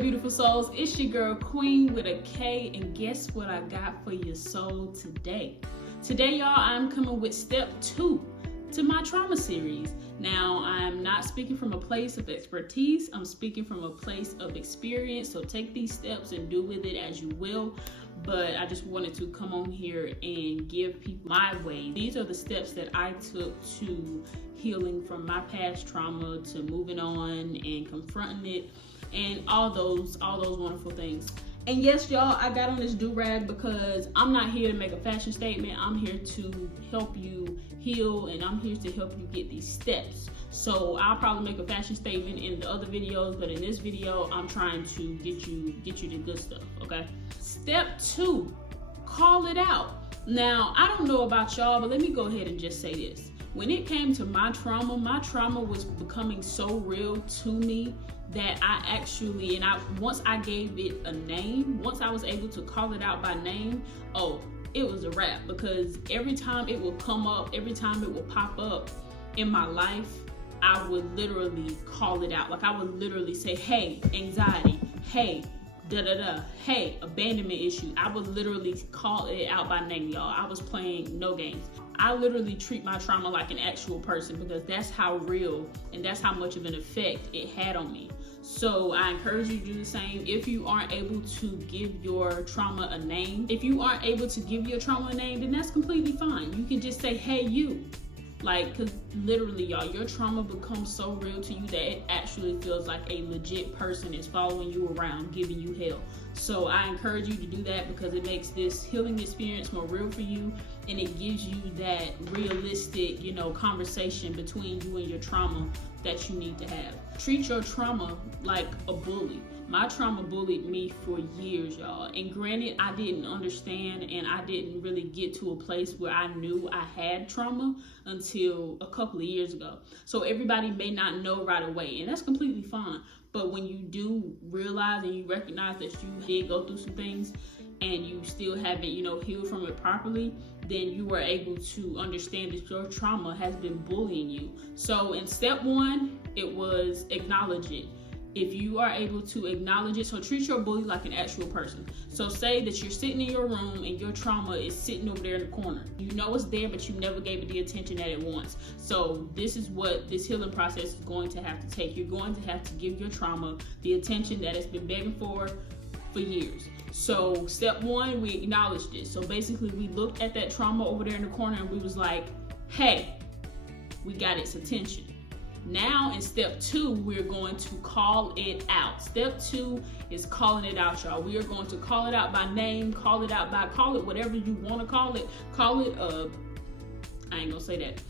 Beautiful souls, it's your girl Kueen with a K, and guess what I got for your soul today? Today, y'all, I'm coming with step 2 to my trauma series. Now, I'm not speaking from a place of expertise, I'm speaking from a place of experience, so take these steps and do with it as you will. But I just wanted to come on here and give people my way. These are the steps that I took to healing from my past trauma, to moving on and confronting it, and all those wonderful things. And yes, y'all, I got on this do-rag because I'm not here to make a fashion statement. I'm here to help you heal, and I'm here to help you get these steps. So I'll probably make a fashion statement in the other videos, but in this video, I'm trying to get you the good stuff, okay? Step 2, call it out. Now, I don't know about y'all, but let me go ahead and just say this. When it came to my trauma was becoming so real to me that I actually, once I gave it a name, once I was able to call it out by name, it was a wrap. Because every time it would come up, every time it would pop up in my life, I would literally call it out. Like, I would literally say, hey, anxiety, hey, da-da-da, hey, abandonment issue. I would literally call it out by name, y'all. I was playing no games. I literally treat my trauma like an actual person, because that's how real and that's how much of an effect it had on me. So I encourage you to do the same. If you aren't able to give your trauma a name, then that's completely fine. You can just say, hey, you. Like, because literally, y'all, your trauma becomes so real to you that it actually feels like a legit person is following you around, giving you hell. So I encourage you to do that, because it makes this healing experience more real for you, and it gives you that realistic, conversation between you and your trauma that you need to have. Treat your trauma like a bully. My trauma bullied me for years, y'all. And granted, I didn't understand, and I didn't really get to a place where I knew I had trauma until a couple of years ago. So everybody may not know right away, and that's completely fine. But when you do realize and you recognize that you did go through some things and you still haven't, healed from it properly, then you are able to understand that your trauma has been bullying you. So in step 1, it was acknowledge it. If you are able to acknowledge it, so treat your bully like an actual person. So say that you're sitting in your room and your trauma is sitting over there in the corner. You know it's there, but you never gave it the attention that it wants. So this is what this healing process is going to have to take. You're going to have to give your trauma the attention that it's been begging for years. So step 1, we acknowledged it. So basically we looked at that trauma over there in the corner and we was like, hey, we got its attention. Now in step 2, we're going to call it out. Step 2 is calling it out, y'all. We are going to call it out by name, call it whatever you want to call it. I ain't gonna say that.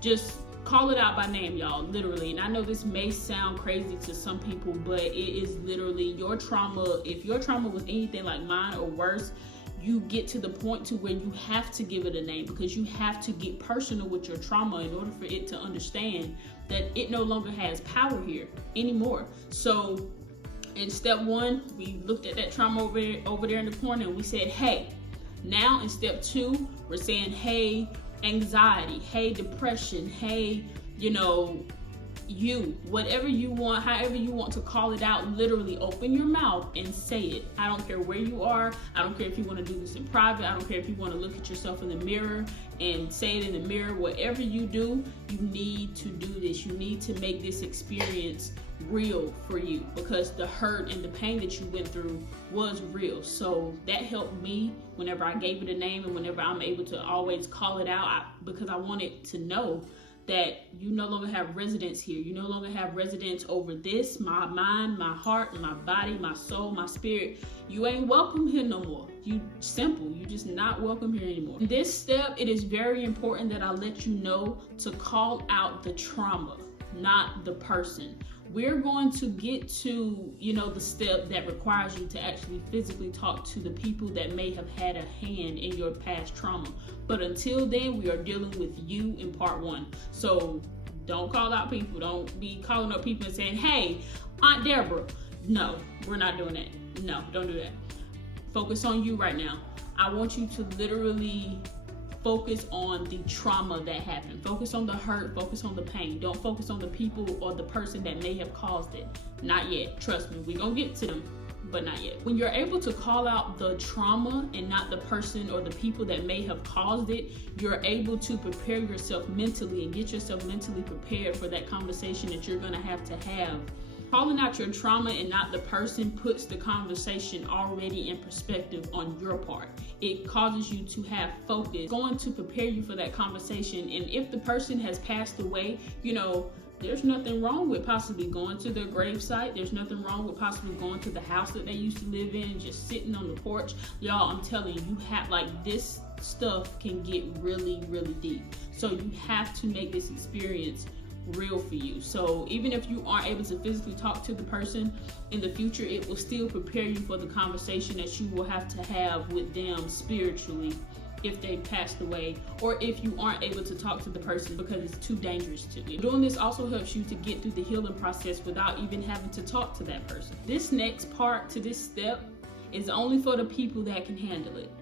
Just call it out by name, y'all, literally. And I know this may sound crazy to some people, but it is literally your trauma. If your trauma was anything like mine or worse, you get to the point to where you have to give it a name, because you have to get personal with your trauma in order for it to understand that it no longer has power here anymore. So in step 1, we looked at that trauma over there in the corner and we said, hey. Now in step 2, we're saying, hey, anxiety, hey, depression, hey, whatever you want, however you want to call it out, literally open your mouth and say it. I don't care where you are. I don't care if you want to do this in private. I don't care if you want to look at yourself in the mirror and say it in the mirror. Whatever you do, you need to do this. You need to make this experience real for you, because the hurt and the pain that you went through was real. So that helped me whenever I gave it a name, and whenever I'm able to always call it out, because I wanted to know that you no longer have residence here. You no longer have residence over this, my mind, my heart, my body, my soul, my spirit. You ain't welcome here no more. You just not welcome here anymore. In this step, it is very important that I let you know to call out the trauma, not the person. We're going to get to, the step that requires you to actually physically talk to the people that may have had a hand in your past trauma. But until then, we are dealing with you in part 1. So don't call out people. Don't be calling up people and saying, hey, Aunt Deborah. No, we're not doing that. No, don't do that. Focus on you right now. I want you to literally focus on the trauma that happened. Focus on the hurt, focus on the pain. Don't focus on the people or the person that may have caused it. Not yet. Trust me, we're gonna get to them, but not yet. When you're able to call out the trauma and not the person or the people that may have caused it, you're able to prepare yourself mentally and get yourself mentally prepared for that conversation that you're gonna have to have. Calling out your trauma and not the person puts the conversation already in perspective on your part. It causes you to have focus, going to prepare you for that conversation. And if the person has passed away, you know, there's nothing wrong with possibly going to their gravesite. There's nothing wrong with possibly going to the house that they used to live in and just sitting on the porch. Y'all, I'm telling you, you have, like, this stuff can get really, really deep. So you have to make this experience real for you. So even if you aren't able to physically talk to the person in the future, it will still prepare you for the conversation that you will have to have with them spiritually if they passed away, or if you aren't able to talk to the person because it's too dangerous to you. Doing this also helps you to get through the healing process without even having to talk to that person. This next part to this step is only for the people that can handle it.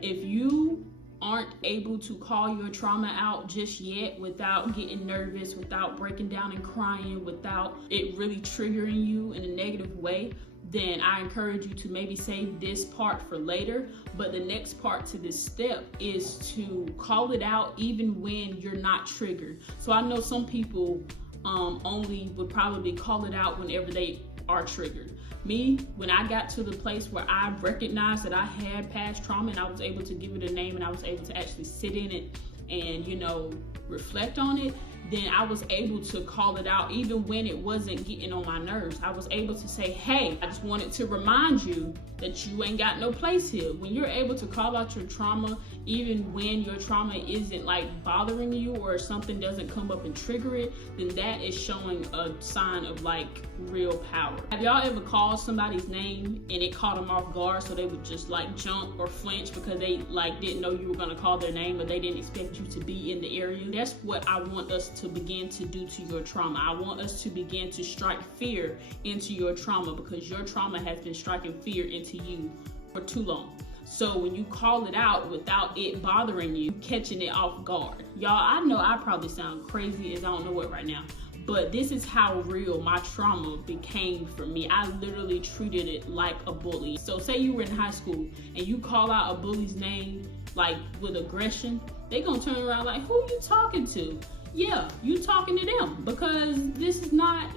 If you aren't able to call your trauma out just yet without getting nervous, without breaking down and crying, without it really triggering you in a negative way, then I encourage you to maybe save this part for later. But the next part to this step is to call it out even when you're not triggered. So I know some people only would probably call it out whenever they are triggered. Me, when I got to the place where I recognized that I had past trauma and I was able to give it a name and I was able to actually sit in it and, you know, reflect on it, then I was able to call it out even when it wasn't getting on my nerves. I was able to say, hey, I just wanted to remind you that you ain't got no place here. When you're able to call out your trauma, even when your trauma isn't like bothering you or something doesn't come up and trigger it, then that is showing a sign of like real power. Have y'all ever called somebody's name and it caught them off guard, so they would just like jump or flinch because they like didn't know you were gonna call their name, or they didn't expect you to be in the area? That's what I want us to begin to do to your trauma. I want us to begin to strike fear into your trauma, because your trauma has been striking fear into you for too long. So when you call it out without it bothering you, catching it off guard. Y'all, I know I probably sound crazy as I don't know what right now, but this is how real my trauma became for me. I literally treated it like a bully. So say you were in high school and you call out a bully's name like with aggression, they gonna turn around like, who you talking to? Yeah, you talking to them, because this is not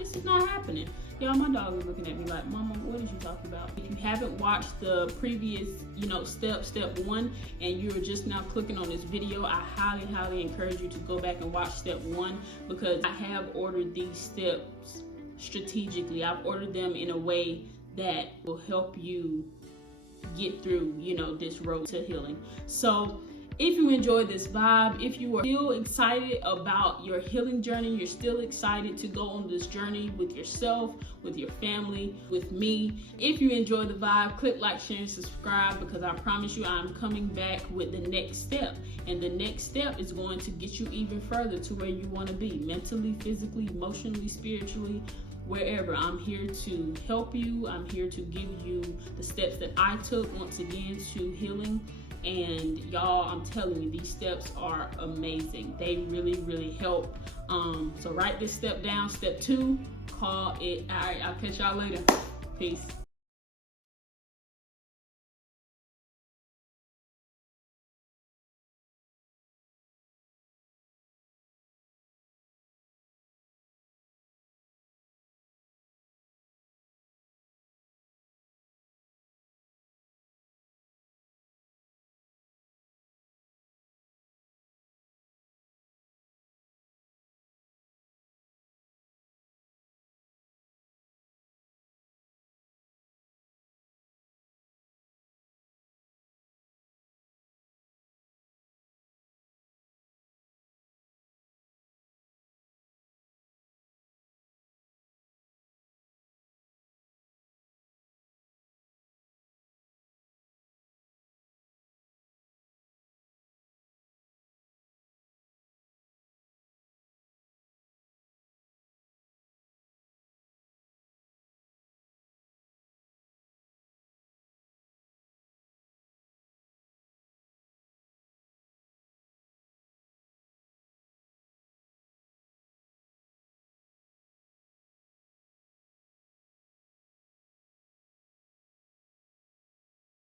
happening. Y'all, my dog is looking at me like, Mama, what is you talking about? If you haven't watched the previous, step 1, and you're just now clicking on this video, I highly, highly encourage you to go back and watch step 1, because I have ordered these steps strategically. I've ordered them in a way that will help you get through, this road to healing. So if you enjoyed this vibe, if you are still excited about your healing journey, you're still excited to go on this journey with yourself, with your family, with me. If you enjoy the vibe, click like, share, and subscribe, because I promise you I'm coming back with the next step. And the next step is going to get you even further to where you want to be, mentally, physically, emotionally, spiritually, wherever. I'm here to help you. I'm here to give you the steps that I took, once again, to healing. And y'all, I'm telling you, these steps are amazing. They really, really help. So write this step down. Step 2, call it. All right, I'll catch y'all later. Peace.